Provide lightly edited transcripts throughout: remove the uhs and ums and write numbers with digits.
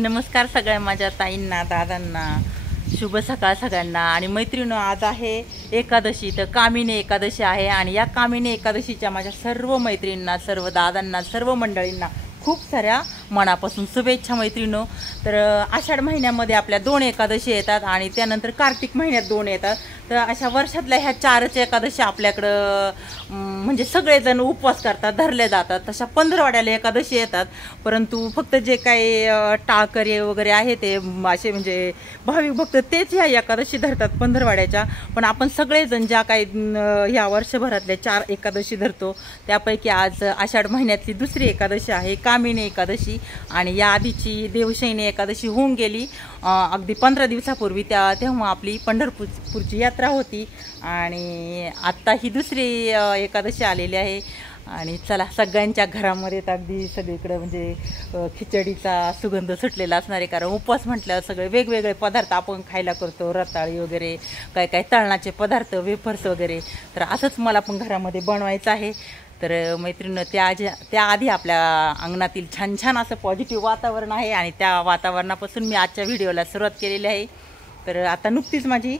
नमस्कार सगळ्या माझ्या ताईंना, दादांना, शुभ सकाळ सगळ्यांना। आणि मैत्रिणींनो, आज आहे एकादशी, तर कामिनी एकादशी आहे। आणि या कामिनी एकादशीच्या माझ्या सर्व मैत्रिणींना, सर्व दादांना, सर्व मंडळींना खूप साऱ्या मनापासून शुभेच्छा मैत्रिणींनो। तर आषाढ महिन्यामध्ये आपल्या 2 एकादशी येतात आणि त्यानंतर कार्तिक महिन्यात 2 येतात। तर अशा वर्षातल्या ह्या 4च एकादशी आपल्याकडं म्हणजे सगळेजण उपवास करतात, धरले जातात। तशा पंधरवाड्याला एकादशी येतात, परंतु फक्त जे काही टाळकरी वगैरे आहे ते असे म्हणजे भाविक भक्त तेच ह्या एकादशी धरतात पंधरवाड्याच्या। पण आपण सगळेजण ज्या काही ह्या वर्षभरातल्या 4 एकादशी धरतो, त्यापैकी आज आषाढ महिन्यातली दुसरी एकादशी आहे कामिनी एकादशी। आणि या आधीची देवशयनी एकादशी होऊन गेली अगदी 15 दिवसापूर्वी, तेव्हा आपली पंढरपूरची यात्रा होती। आणि आत्ता ही दुसरी एकादशी आलेली आहे। आणि चला, सगळ्यांच्या घरामध्ये तर अगदी सगळीकडे म्हणजे खिचडीचा सुगंध सुटलेला असणार आहे, कारण उपवास म्हटल्यावर सगळे वेगवेगळे पदार्थ आपण खायला करतो, रताळी वगैरे, काय काय तळणाचे पदार्थ, वेफर्स वगैरे। तर असंच मला पण घरामध्ये बनवायचं आहे। तर मैत्रिणींनो, त्याआधी आपल्या अंगणातील छान छान असं पॉझिटिव्ह वातावरण आहे आणि त्या वातावरणापासून मी आजच्या व्हिडिओला सुरुवात केलेली आहे। तर आता नुकतीच माझी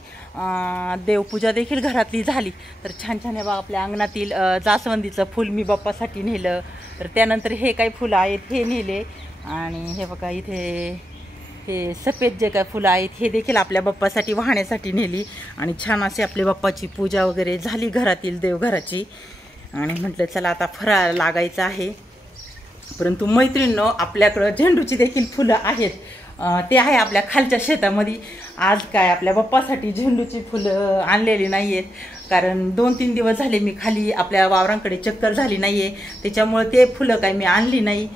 देवपूजा देखील घरातली झाली। तर छान छान आहे बघा, आपल्या अंगणातील जास्वंदीचं फूल मी बाप्पासाठी नेलं। तर त्यानंतर हे काही फुलं आहेत हे नेले। आणि हे बघा, इथे हे सफेद जे काय फुलं आहेत हे देखील आपल्या बाप्पासाठी वाहण्यासाठी नेली। आणि छान अशी आपली बाप्पाची पूजा वगैरे झाली घरातील देवघराची। आणि म्हटलं चला आता फराळ लागायचं आहे। परंतु मैत्रिणींनो, आपल्याकडं झेंडूची देखील फुलं आहेत, ते आहे आपल्या खालच्या शेतामध्ये। आज काय आपल्या बाप्पासाठी झेंडूची फुलं आणलेली नाही आहेत, कारण 2-3 दिवस झाले मी खाली आपल्या वावरांकडे चक्कर झाली नाही आहे, त्याच्यामुळे ते फुलं काय मी आणली नाही।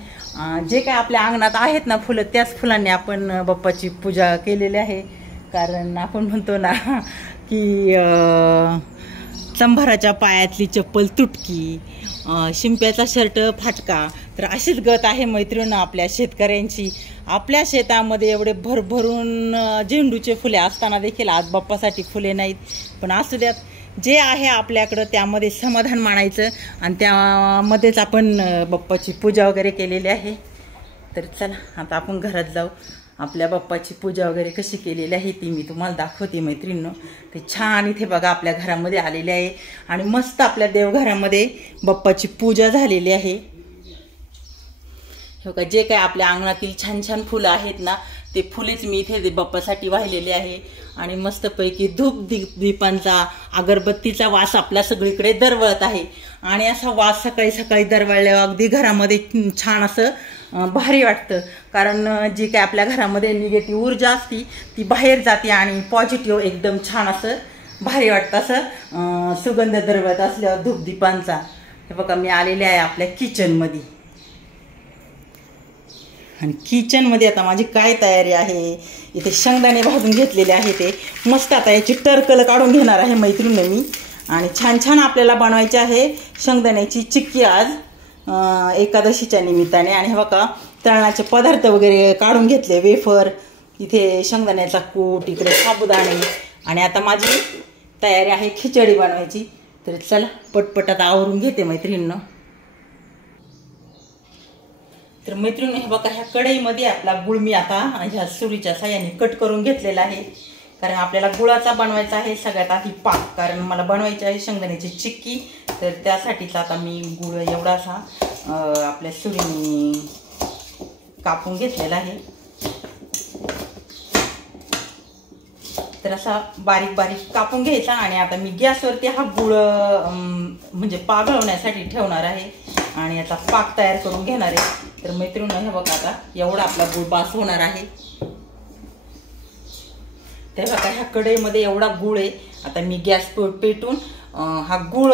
जे काय आपल्या अंगणात आहेत ना फुलं, त्याच फुलांनी आपण बाप्पाची पूजा केलेली आहे। कारण आपण म्हणतो ना की चंभाराच्या पायातली चप्पल तुटकी, शिंप्याचा शर्ट फाटका। तर अशीच गत आहे मैत्रिणींनो आपल्या शेतकऱ्यांची। आपल्या शेतामध्ये एवढे भरभरून झेंडूचे फुले असताना देखील आज बाप्पासाठी फुले नाहीत। पण असू द्यात, जे आहे आपल्याकडं त्यामध्ये समाधान मानायचं आणि त्यामध्येच आपण बाप्पाची पूजा वगैरे केलेली आहे। तर चला आता आपण घरात जाऊ, आपल्या बाप्पाची पूजा वगैरे कशी केलेली आहे ती मी तुम्हाला दाखवते मैत्रिणींनो। ते छान इथे बघा आपल्या घरामध्ये आलेले आहे आणि मस्त आपल्या देवघरामध्ये बाप्पाची पूजा झालेली आहे। हे बघा, जे काय आपल्या अंगणातील छान छान फुलं आहेत ना, ते फुलेच मी इथे बाप्पासाठी वाहिलेले आहे। आणि मस्तपैकी धूप दीपांचा, अगरबत्तीचा वास आपल्या सगळीकडे दरवळत आहे। आणि असा वास सकाळी सकाळी दरवळल्यावर अगदी घरामध्ये छान असं भारी वाटतं, कारण जी काय आपल्या घरामध्ये निगेटिव्ह ऊर्जा असती ती बाहेर जाते आणि पॉझिटिव्ह एकदम छान असं भारी वाटतं, असं सुगंध दरवळत असल्यावर धूपदीपांचा। हे बघा, मी आलेले आहे आपल्या किचनमध्ये। आणि किचनमध्ये आता माझी काय तयारी आहे, इथे शेंगदाणे भाजून घेतलेले आहे, ते मस्त आता याची टरकल काढून घेणार आहे मैत्रिणी मी। आणि छान छान आपल्याला बनवायची आहे शेंगदाण्याची चिक्की आज एकादशीच्या निमित्ताने। आणि हे बघा, तळणाचे पदार्थ वगैरे काढून घेतले, वेफर, इथे शेंगदाण्याचा कूट, इकडे साबुदाणे। आणि आता माझी तयारी आहे खिचडी बनवायची। तर चला पटपट आता आवरून घेते मैत्रिणींनो। तर मैत्रिणी, हे बघा, ह्या कढईमध्ये आपला गुळ मी आता ह्या सुरीच्या साह्याने कट करून घेतलेला आहे, कारण आपल्याला गुळाचा बनवायचा आहे सगळ्यात आधी पाक, कारण मला बनवायची आहे शेंगदाण्याची चिक्की। तर त्यासाठीच आता मी गुळ एवढासा आपल्या सुरीने कापून घेतलेला आहे। तर असा बारीक बारीक कापून घ्यायचा। आणि आता मी गॅसवरती हा गुळ म्हणजे पागळवण्यासाठी ठेवणार आहे आणि याचा पाक तयार करून घेणार आहे। तर मैत्रिणी, हे बघा, आता एवढा आपला गुळ बास होणार आहे। ते बघा, ह्या कढईमध्ये एवढा गुळ आहे। आता मी गॅस पेटून हा गुळ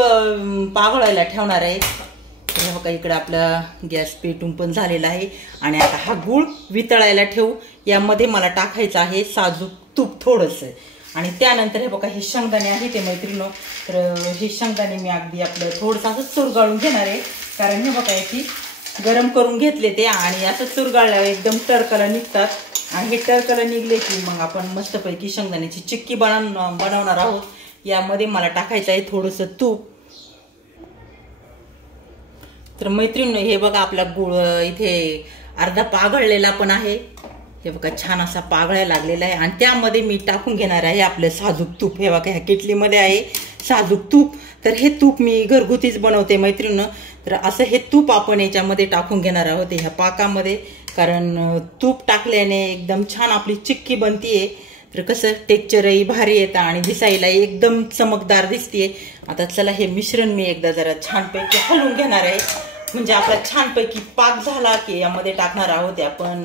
पागळायला ठेवणार आहे। तर हे बघा, इकडे आपला गॅस पेटून पण झालेला आहे। आणि आता हा गुळ वितळायला ठेवू। यामध्ये मला टाकायचं आहे साजूक तूप थोडंसं। आणि त्यानंतर हे बघा, हे शेंगदाणे आहे ते मैत्रिणींनो, तर हे शेंगदाणे मी अगदी आपलं थोडंसं असं चुरगाळून घेणार आहे, कारण हे बघा याची गरम करून घेतले ते। आणि असं चुरगाळल्यावर एकदम टरकलं निघतात। आणि हे टरकलं निघले की मग आपण मस्तपैकी शेंगदाण्याची चिक्की बनवणार आहोत। यामध्ये मला टाकायचं आहे थोडंसं तूप। तर मैत्रिणी, हे बघा, आपला गुळ इथे अर्धा पागळलेला पण आहे हे बघा छान असा पागळायला लागलेला आहे आणि त्यामध्ये मी टाकून घेणार आहे आपलं साजूक तूप. हे बघा ह्या किटलीमध्ये आहे साजूक तूप. तर हे तूप मी घरगुतीच बनवते मैत्रिणींनो. तर असं हे तूप आपण याच्यामध्ये टाकून घेणार आहोत ह्या पाकामध्ये, कारण तूप टाकल्याने एकदम छान आपली चिक्की बनतीये. तर कसं टेक्चरही भारी येतं आणि दिसायलाही एकदम चमकदार दिसतीये. आता चला हे मिश्रण मी एकदा जरा छानपैकी हलवून घेणार आहे, म्हणजे आपला छानपैकी पाक झाला की यामध्ये टाकणार आहोत आपण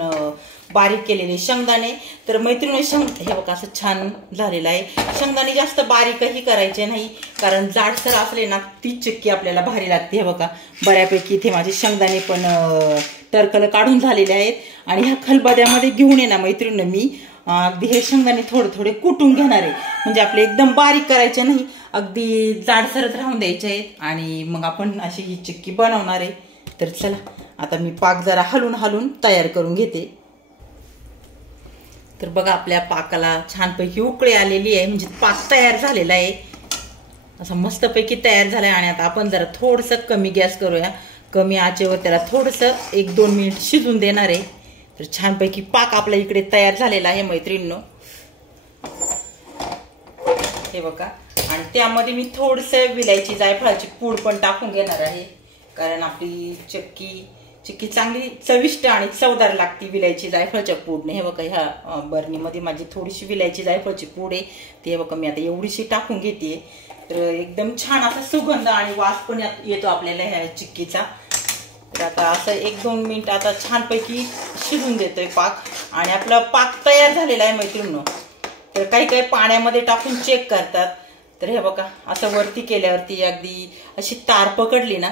बारीक केलेले शेंगदाणे. तर मैत्रिणी हे बघा असं छान झालेलं आहे. शेंगदाणे जास्त बारीकही करायचे नाही, कारण जाडसर असले ना ती चिक्की आपल्याला भारी लागते. हे बघा बऱ्यापैकी इथे माझे शेंगदाणे पण टरकल काढून झालेले आहेत. आणि ह्या खलबद्यामध्ये घेऊन ये ना मैत्रिणी मी अगदी हे शेंगदाणे थोडे थोडे कुटून घेणार आहे, म्हणजे आपले एकदम बारीक करायचे नाही, अगदी जाडसरच राहून द्यायचे आहेत. आणि मग आपण अशी ही चिक्की बनवणार आहे. तर चला आता मी पाक जरा हलून तयार करून घेते. तर बघा आपल्या पाकाला छानपैकी उकळी आलेली आहे, म्हणजे पाक तयार झालेला आहे, असा मस्तपैकी तयार झालाय. आणि आता आपण जरा थोडंसं कमी गॅस करूया, कमी आचेवर त्याला थोडंसं 1-2 मिनिट शिजून देणार आहे. तर छानपैकी पाक आपल्या इकडे तयार झालेला आहे मैत्रिणींनो. हे बघा आणि त्यामध्ये मी थोडंसं विलायची जायफळाची पूड पण टाकून घेणार आहे, कारण आपली चिक्की चांगली चविष्ट आणि चवदार लागते विलायची जायफळाच्या पूडने. हे बघा ह्या बरणीमध्ये माझी थोडीशी विलायची जायफळाची पूड आहे, ते बघा मी आता एवढीशी टाकून घेते. तर एकदम छान असा सुगंध आणि वास पण येतो आपल्याला ह्या चिक्कीचा. तर आता असं 1-2 मिनिट आता छानपैकी शिजून देतोय पाक आणि आपला पाक तयार झालेला आहे मैत्रिणींनो. तर काही पाण्यामध्ये टाकून चेक करतात. तर हे बघा असं वरती केल्यावरती अगदी अशी तार पकडली ना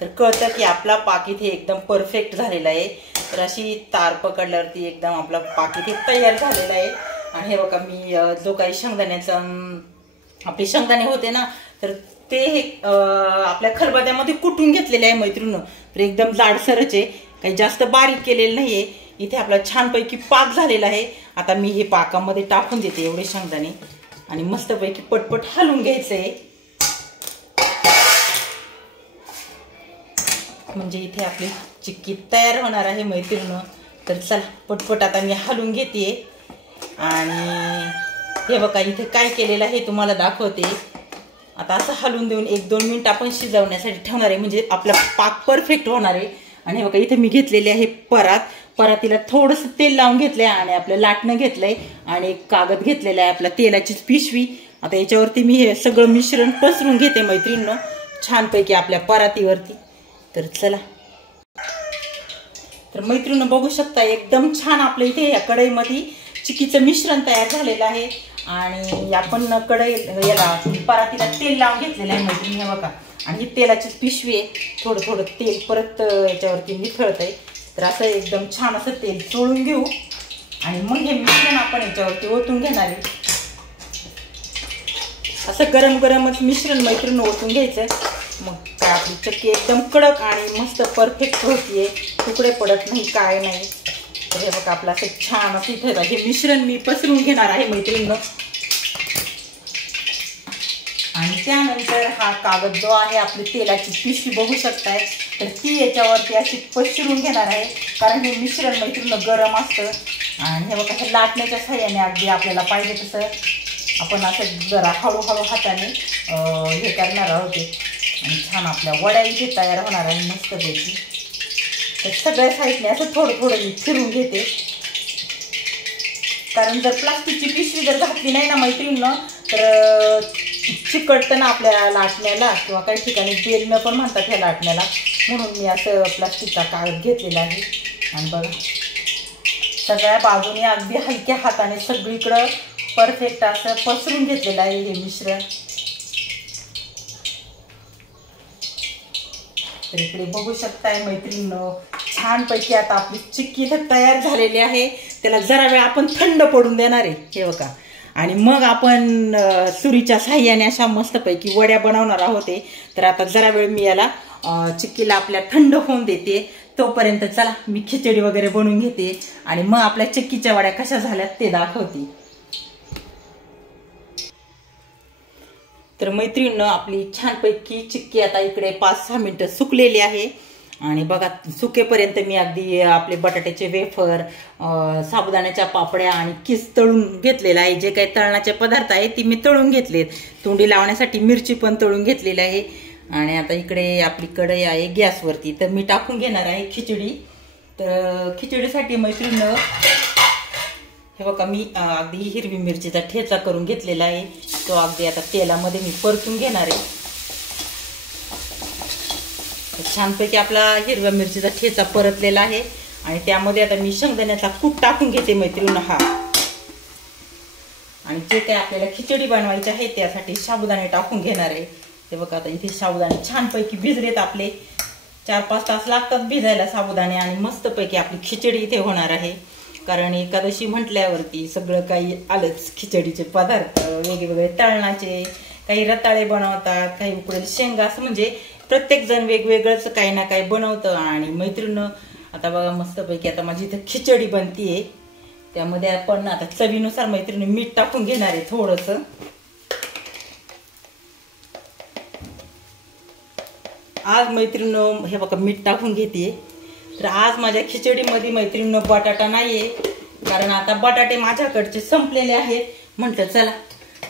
तर कळतं की आपला पाक इथे एकदम परफेक्ट झालेला आहे. तर अशी तार पकडल्यावरती एकदम आपला पाक इथे तयार झालेला आहे. आणि हे बघा मी जो काही शेंगदाण्याचा आपले शेंगदाणे होते ना तर ते आपल्या खलबत्यामध्ये कुटून घेतलेले आहे मैत्रिणींनो. तर एकदम जाडसरच आहे, काही जास्त बारीक केलेलं नाहीये. इथे आपला छानपैकी पाक झालेला आहे. आता मी हे पाकामध्ये टाकून देते एवढे शेंगदाणे आणि मस्तपैकी पटपट हलवून घ्यायचंय, म्हणजे इथे आपली चिक्की तयार होणार आहे मैत्रिणींनो. तर चला पटपट आता मी हलवून घेते. आणि हे बघा इथे काय केलेलं आहे तुम्हाला दाखवते. आता असं हलवून देऊन 1-2 मिनिट आपण शिजवण्यासाठी ठेवणार आहे, म्हणजे आपला पाक परफेक्ट होणार आहे. आणि हे बघा इथे मी घेतलेले आहे परातीला थोडंसं तेल लावून घेतलंय आणि आपलं लाटणं घेतलंय आणि एक कागद घेतलेला आहे आपला तेलाची पिशवी. आता याच्यावरती मी हे सगळं मिश्रण पसरून घेते मैत्रिणींनो छानपैकी आपल्या परातीवरती. तर चला तर मैत्रिणींनो बघू शकता एकदम छान आपल्या इथे या कढईमध्ये चिक्कीचं मिश्रण तयार झालेलं आहे. आणि आपण याला परातीला तेल लावून घेतलेलं आहे मैत्रिणी. हे बघा आणि ही तेलाची पिशवी आहे, थोडं तेल परत याच्यावरती निथळत आहे. तर असं एकदम छान असं तेल चोळून घेऊ आणि मग हे मिश्रण आपण याच्यावरती ओतून घेणार आहे. असं गरमच मिश्रण मैत्रिणी ओतून घ्यायचं, मग काय आपली चक्की एकदम कडक आणि मस्त परफेक्ट होतीये, तुकडे पडत नाही काय नाही. तर हे बघा आपलं असं छान असं इथे हे मिश्रण मी पसरून घेणार आहे मैत्रिणींनो. आणि त्यानंतर हा कागद जो आहे आपली तेलाची पिशवी बघू शकताय तर ती याच्यावरती अशी पसरून घेणार आहे, कारण हे मिश्रण मैत्रिणींनो गरम असतं. आणि हे बघा असं लाटण्याच्या साह्याने अगदी आपल्याला पाहिजे तसं आपण असं जरा हळूहळू हाताने हे करणार आहोत. आणि छान आपल्या वड्या इथे तयार होणार आहे मस्तपैकी. तर सगळ्या साईडने असं थोडं मी फिरून घेते, कारण जर प्लास्टिकची पिशवी जर घातली नाही ना मैत्रिणींनो तर चिकटतं ना आपल्या लाटण्याला, किंवा काही ठिकाणी बेलणं पण म्हणतात ह्या लाटण्याला, म्हणून मी असं प्लास्टिकचा कागद घेतलेला आहे. आणि बघा सगळ्या बाजूने अगदी हलक्या हाताने सगळीकडं परफेक्ट असं पसरून घेतलेलं आहे हे मिश्रण. तर इकडे बघू शकताय मैत्रिणींनो छानपैकी आता आपली चिक्की तयार झालेली आहे. त्याला जरा वेळ आपण थंड पडून देणार आहे हे बघा. आणि मग आपण सुरीच्या साह्याने अशा मस्तपैकी वड्या बनवणार आहोत. तर आता जरा वेळ मी याला चिक्कीला आपल्या थंड होऊन देते. तोपर्यंत चला मी खिचडी वगैरे बनवून घेते आणि मग आपल्या चिक्कीच्या वड्या कशा झाल्यात ते दाखवते. तर मैत्रिणींनो आपली छानपैकी चिक्की आता इकडे 5-6 मिनिटं सुकलेली आहे. आणि बघा सुकेपर्यंत मी अगदी आपले बटाट्याचे वेफर, साबुदाण्याच्या पापड्या आणि किस तळून घेतलेला आहे. जे काही तळणाचे पदार्थ आहेत ती मी तळून घेतलेत. तोंडी लावण्यासाठी मिरची पण तळून घेतलेली आहे. आणि आता इकडे आपली कढई आहे गॅसवरती, तर मी टाकून घेणार आहे खिचडी. तर खिचडीसाठी मैत्रिणींनो हे बघा मी अगदी हिरवी मिरचीचा ठेचा करून घेतलेला आहे. तो अगदी आता तेलामध्ये मी परतून घेणार आहे. छानपैकी आपला हिरव्या मिरचीचा ठेचा परतलेला आहे आणि त्यामध्ये आता मी शेंगदाण्याचा कूट टाकून घेते मैत्रिणींनो हा. आणि जे काही आपल्याला खिचडी बनवायची आहे त्यासाठी साबुदाणे टाकून घेणार आहे. ते बघा आता इथे साबुदाणे छानपैकी भिजलेत आपले. 4-5 तास लागतात भिजायला साबुदाणे आणि मस्तपैकी आपली खिचडी इथे होणार आहे. कारण एकादशी म्हटल्यावरती सगळं काही आलंच. खिचडीचे पदार्थ वेगवेगळे तळणाचे, काही रताळे बनवतात, काही उकडेल शेंगा, असं म्हणजे प्रत्येक जण वेगवेगळंच काही ना काही बनवतं. आणि मैत्रिणींनो आता बघा मस्तपैकी आता माझी इथं खिचडी बनतीये. त्यामध्ये आपण आता चवीनुसार मैत्रिणी मीठ टाकून घेणार आहे थोडंसं. आज मैत्रिणींनो हे बघा मीठ टाकून घेते. तर आज माझ्या खिचडीमध्ये मैत्रिणींनो बटाटा नाहीये, कारण आता बटाटे माझ्याकडचे संपलेले आहेत. म्हटलं चला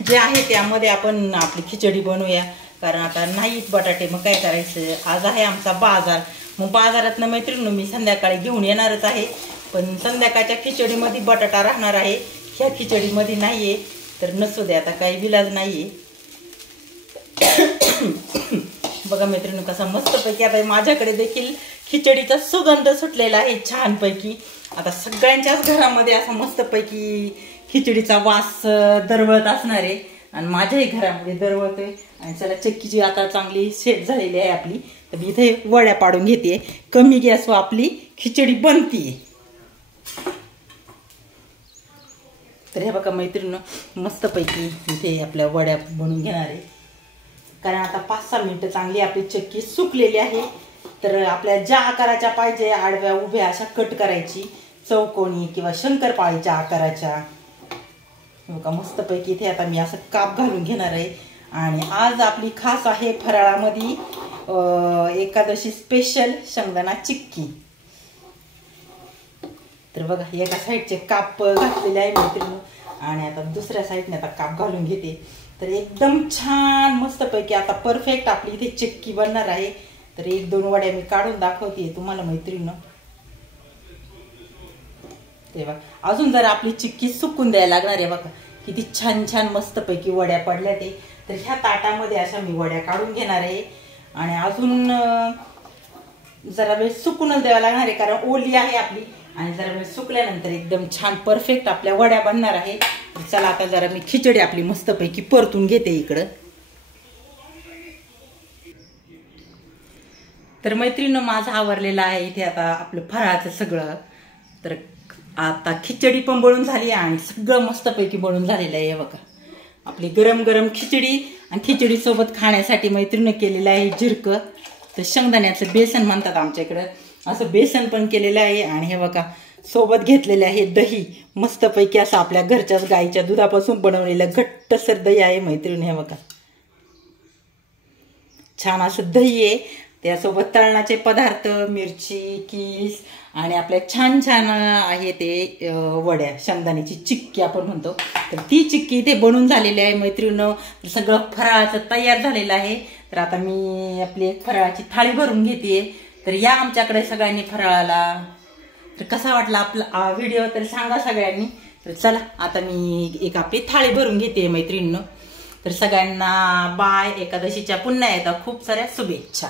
जे आहे त्यामध्ये आपण आपली खिचडी बनवूया, कारण आता नाहीत बटाटे, मग काय करायचं. आज आहे आमचा बाजार, मग बाजारातनं मैत्रिणींनो मी संध्याकाळी घेऊन येणारच आहे. पण संध्याकाळच्या खिचडीमध्ये बटाटा राहणार आहे, ह्या खिचडीमध्ये नाहीये. तर नसू दे, आता काही विलाज नाहीये. बघा मैत्रिणी कसा मस्तपैकी आता माझ्याकडे देखील खिचडीचा सुगंध सुटलेला आहे छानपैकी. आता सगळ्यांच्याच घरामध्ये असा मस्तपैकी खिचडीचा वास दरवळत असणार आहे आणि माझ्याही घरामध्ये दरवळतोय. आणि चला चक्कीची आता चांगली सेट झालेली आहे आपली, तर मी इथे वड्या पाडून घेते. कमी गॅसवर आपली खिचडी बनतीये. तर हे बघा मैत्रिणी मस्तपैकी इथे आपल्या वड्या बनवून घेणार आहे. कारण आता 5-6 मिनिटं चांगली आपली चक्की सुकलेली आहे. तर आपल्या ज्या आकाराच्या पाहिजे आडव्या उभ्या अशा कट करायची, चौकोनी किंवा शंकरपाळीच्या आकाराच्या. बघा मस्तपैकी इथे आता मी असं काप घालून घेणार आहे. आणि आज आपली खास आहे फराळामध्ये एकादशी स्पेशल शेंगदाणा चिक्की. तर बघा एका साईडचे काप घातलेले आहे मैत्रिणी आणि आता दुसऱ्या साईडने आता काप घालून घेते. तर एकदम छान मस्तपैकी आता परफेक्ट आपली इथे चिक्की बनणार आहे. तर 1-2 वड्या मी काढून दाखवते तुम्हाला मैत्रिणी. तेव्हा अजून जर आपली चिक्की सुकून द्यायला लागणार आहे. बघा किती छान छान मस्तपैकी वड्या पडल्या ते. तर ह्या ताटामध्ये अशा मी वड्या काढून घेणार आहे आणि अजून जरा वेळ सुकूनच द्यावा लागणार आहे, कारण ओली आहे आपली. आणि जरा वेळ सुकल्यानंतर एकदम छान परफेक्ट आपल्या वड्या बनणार आहे. चला आता जरा मी खिचडी आपली मस्तपैकी परतून घेते इकडं. तर मैत्रिणीनं माझं आवरलेलं आहे इथे आता आपलं फराळाचं सगळं. तर आता खिचडी पण बनवून झाली आणि सगळं मस्तपैकी बनवून झालेलं आहे. बघा आपली गरम गरम खिचडी आणि खिचडी सोबत खाण्यासाठी मैत्रिणीनं केलेलं आहे झिरकं. तर शेंगदाण्याचं बेसन म्हणतात आमच्या इकडं, असं बेसन पण केलेलं आहे. आणि हे बघा सोबत घेतलेले आहे दही, मस्तपैकी असं आपल्या घरच्याच गाईच्या दुधापासून बनवलेलं घट्टसर दही आहे मैत्रिणी. हे बघा छान असं दही आहे. त्यासोबत तळणाचे पदार्थ, मिरची, किस आणि आपल्या छान छान आहे ते वड्या, शेंगदाण्याची चिक्की आपण म्हणतो. तर ती चिक्की इथे बनवून झालेली आहे मैत्रिणीनं. सगळं फराळाचं तयार झालेलं आहे. तर आता मी आपली एक फराळाची थाळी भरून घेते. तर या आमच्याकडे सगळ्यांनी फराळाला. तर कसा वाटला आपला व्हिडिओ तर सांगा सगळ्यांनी. तर चला आता मी एक आपली थाळी भरून घेते मैत्रिणीनं. तर सगळ्यांना बाय. एकादशीच्या पुन्हा एकदा खूप साऱ्या शुभेच्छा.